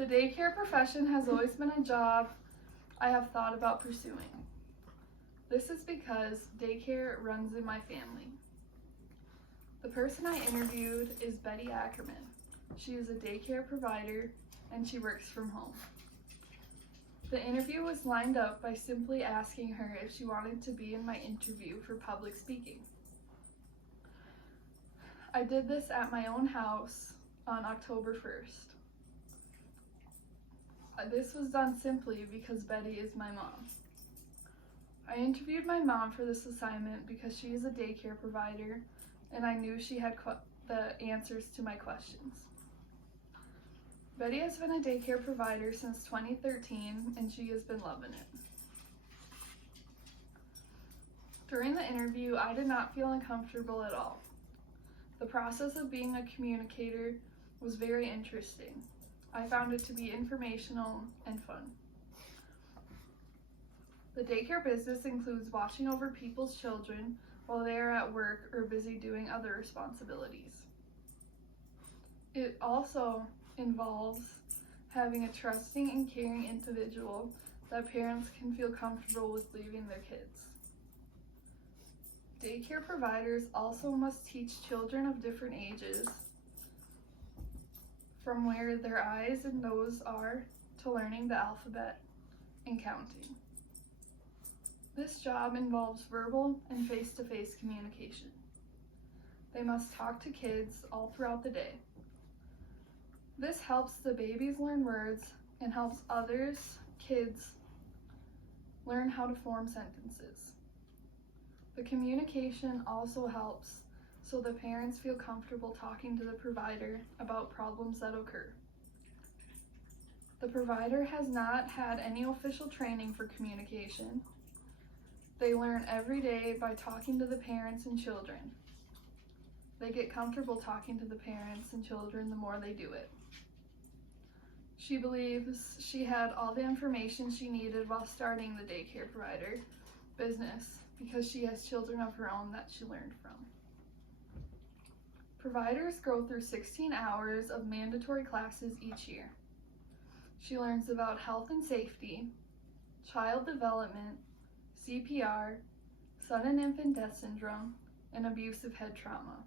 The daycare profession has always been a job I have thought about pursuing. This is because daycare runs in my family. The person I interviewed is Betty Ackerman. She is a daycare provider and she works from home. The interview was lined up by simply asking her if she wanted to be in my interview for public speaking. I did this at my own house on October 1st. This was done simply because Betty is my mom. I interviewed my mom for this assignment because she is a daycare provider and I knew she had the answers to my questions. Betty has been a daycare provider since 2013 and she has been loving it. During the interview, I did not feel uncomfortable at all. The process of being a communicator was very interesting. I found it to be informational and fun. The daycare business includes watching over people's children while they are at work or busy doing other responsibilities. It also involves having a trusting and caring individual that parents can feel comfortable with leaving their kids. Daycare providers also must teach children of different ages from where their eyes and nose are to learning the alphabet and counting. This job involves verbal and face-to-face communication. They must talk to kids all throughout the day. This helps the babies learn words and helps others, kids, learn how to form sentences. The communication also helps so the parents feel comfortable talking to the provider about problems that occur. The provider has not had any official training for communication. They learn every day by talking to the parents and children. They get comfortable talking to the parents and children the more they do it. She believes she had all the information she needed while starting the daycare provider business because she has children of her own that she learned from. Providers go through 16 hours of mandatory classes each year. She learns about health and safety, child development, CPR, sudden and infant death syndrome, and abusive head trauma.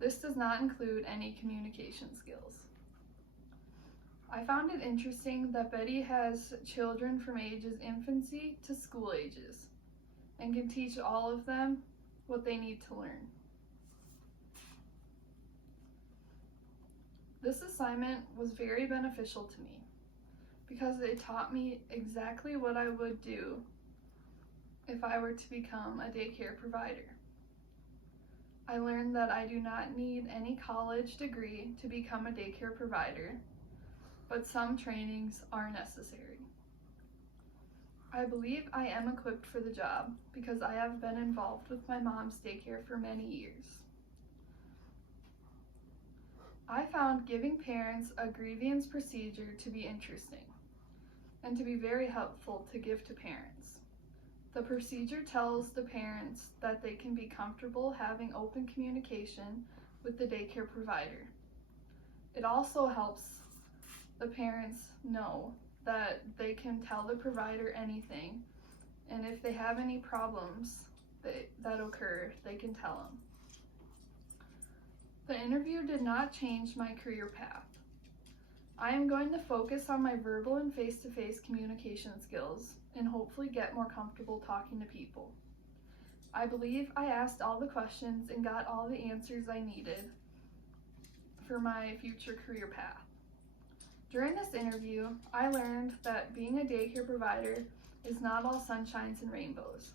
This does not include any communication skills. I found it interesting that Betty has children from ages infancy to school ages and can teach all of them what they need to learn. This assignment was very beneficial to me because it taught me exactly what I would do if I were to become a daycare provider. I learned that I do not need any college degree to become a daycare provider, but some trainings are necessary. I believe I am equipped for the job because I have been involved with my mom's daycare for many years. I found giving parents a grievance procedure to be interesting and to be very helpful to give to parents. The procedure tells the parents that they can be comfortable having open communication with the daycare provider. It also helps the parents know that they can tell the provider anything, and if they have any problems that occur, they can tell them. The interview did not change my career path. I am going to focus on my verbal and face-to-face communication skills and hopefully get more comfortable talking to people. I believe I asked all the questions and got all the answers I needed for my future career path. During this interview, I learned that being a daycare provider is not all sunshines and rainbows.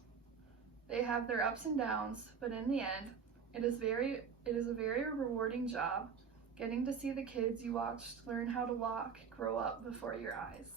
They have their ups and downs, but in the end, it is a very rewarding job getting to see the kids you watched learn how to walk grow up before your eyes.